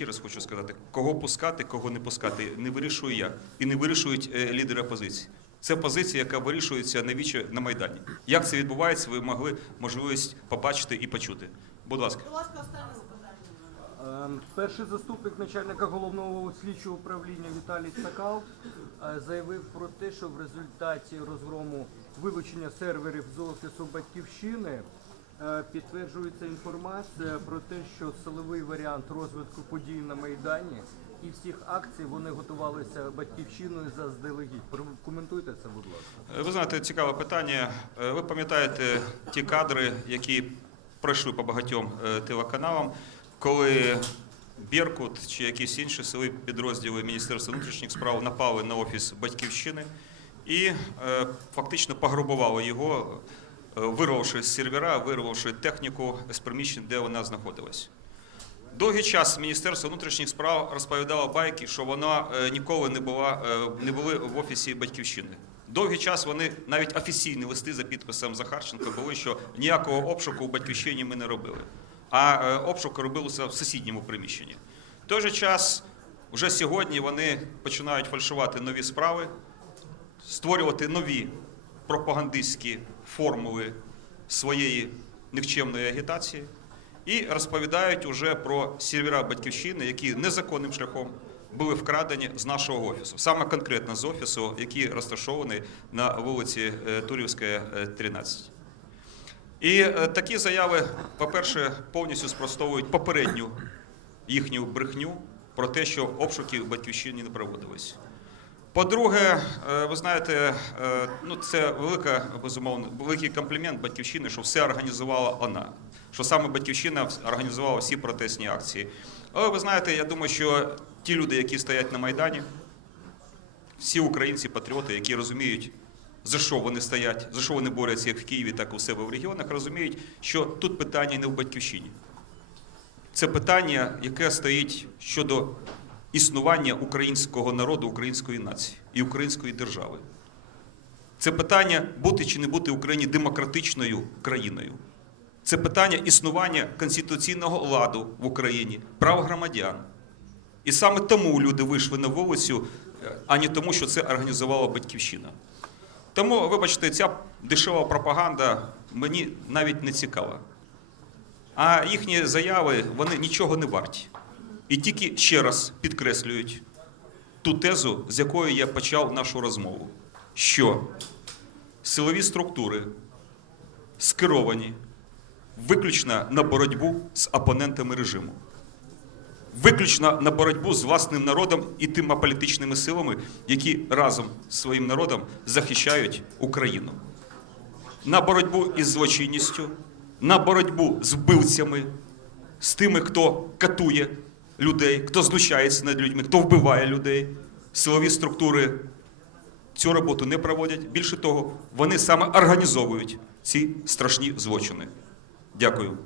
ще раз хочу сказати: кого пускати, кого не пускати, не вирішую я. І не вирішують е, лідери опозиції. Це позиція, яка вирішується навіщо на Майдані. Як це відбувається, ви могли можливість побачити і почути. Будь ласка. Будь ласка, останнє запитання. Ем, Перший заступник начальника головного слідчого управління Віталій Стакал е, заявив про те, що в результаті розгрому вилучення серверів з офісу батьківщини підтверджується інформація про те, що силовий варіант розвитку подій на Майдані і всіх акцій вони готувалися батьківщиною заздалегідь. Прокоментуйте це, будь ласка. Е, Ви знаєте, цікаве питання. Е, Ви пам'ятаєте ті кадри, які пройшли по багатьом е, телеканалам, коли Беркут чи якісь інші сили підрозділи Міністерства внутрішніх справ напали на офіс батьківщини і е, фактично пограбували його, е, вирвавши з сервера, вирвавши техніку з приміщень, де вона знаходилась. Довгий час Міністерство внутрішніх справ розповідало байки, що вона е, ніколи не була е, не були в офісі батьківщини. Довгий час вони навіть офіційні листи за підписом Захарченка були, що ніякого обшуку в батьківщині ми не робили. А е, обшук робився в сусідньому приміщенні. В той же час, вже сьогодні вони починають фальшувати нові справи, створювати нові пропагандистські формули своєї нікчемної агітації і розповідають уже про сервера батьківщини, які незаконним шляхом були вкрадені з нашого офісу, саме конкретно з офісу, який розташований на вулиці е, Турівська, е, 13. І е, такі заяви, по-перше, повністю спростовують попередню їхню брехню про те, що обшуки в батьківщині не проводились. По-друге, е, ви знаєте, е, ну це велика безумовно великий комплімент батьківщини, що все організувала вона. Що саме батьківщина організувала всі протестні акції. Але ви знаєте, я думаю, що ті люди, які стоять на майдані, всі українці, патріоти, які розуміють, за що вони стоять, за що вони борються як в Києві, так і у себе в регіонах, розуміють, що тут питання не в батьківщині. Це питання, яке стоїть щодо існування українського народу, української нації і української держави. Це питання бути чи не бути Україні демократичною країною. Це питання існування конституційного ладу в Україні, прав громадян. І саме тому люди вийшли на вулицю, а не тому, що це організувала батьківщина. Тому, вибачте, ця дешева пропаганда мені навіть не цікава. А їхні заяви вони нічого не варті. І тільки ще раз підкреслюють ту тезу, з якою я почав нашу розмову, що силові структури скеровані виключно на боротьбу з опонентами режиму, виключно на боротьбу з власним народом і тими політичними силами, які разом з своїм народом захищають Україну, на боротьбу із злочинністю, на боротьбу з вбивцями, з тими, хто катує людей, хто знущається над людьми, хто вбиває людей. Силові структури цю роботу не проводять. Більше того, вони саме організовують ці страшні злочини. Дякую.